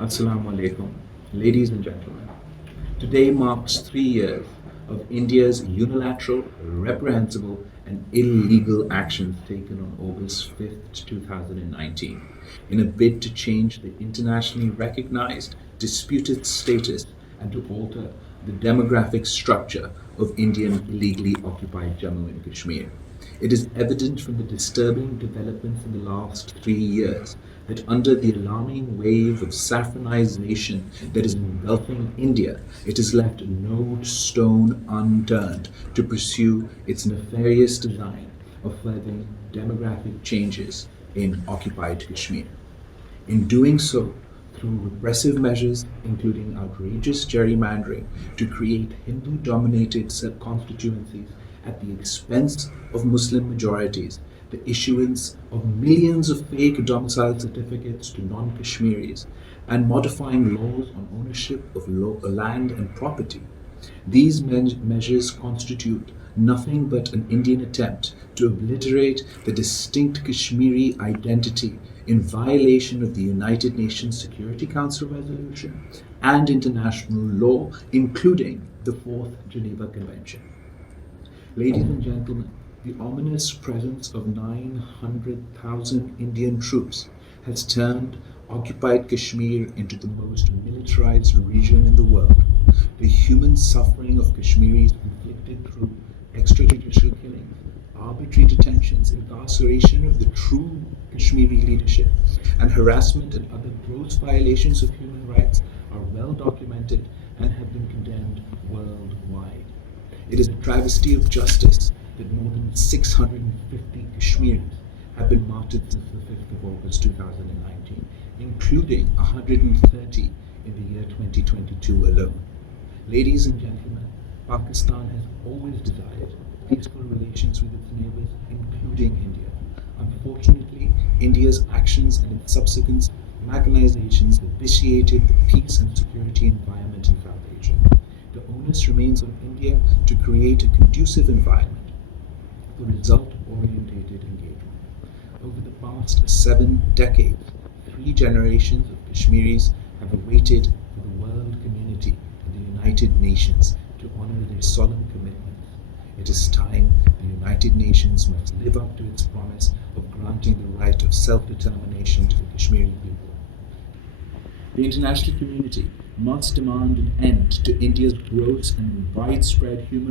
Assalamu alaikum, ladies and gentlemen. Today marks 3 years of India's unilateral, reprehensible, and illegal actions taken on August 5th, 2019, in a bid to change the internationally recognized disputed status and to alter the demographic structure of Indian illegally occupied Jammu and Kashmir. It is evident from the disturbing developments in the last 3 years that under the alarming wave of saffronization that is engulfing India, it has left no stone unturned to pursue its nefarious design of furthering demographic changes in occupied Kashmir. In doing so, through repressive measures, including outrageous gerrymandering to create Hindu-dominated constituencies at the expense of Muslim majorities, the issuance of millions of fake domicile certificates to non-Kashmiris, and modifying laws on ownership of land and property. These measures constitute nothing but an Indian attempt to obliterate the distinct Kashmiri identity in violation of the United Nations Security Council resolution and international law, including the Fourth Geneva Convention. Ladies and gentlemen, the ominous presence of 900,000 Indian troops has turned occupied Kashmir into the most militarized region in the world. The human suffering of Kashmiris inflicted through extrajudicial killings, arbitrary detentions, incarceration of the true Kashmiri leadership, and harassment and other gross violations of human rights are well documented and have been condemned worldwide. It is a travesty of justice that more than 650 Kashmiris have been martyred since the 5th of August 2019, including 130 in the year 2022 alone. Ladies and gentlemen, Pakistan has always desired peaceful relations with its neighbors, including India. Unfortunately, India's actions and its subsequent mechanizations have vitiated the peace and security environment in South Asia. The onus remains on India to create a conducive environment for result-oriented engagement. Over the past 7 decades, 3 generations of Kashmiris have awaited for the world community and the United Nations to honor their solemn commitments. It is time the United Nations must live up to its promise of granting the right of self-determination to the Kashmiri people. The international community must demand an end to India's gross and widespread human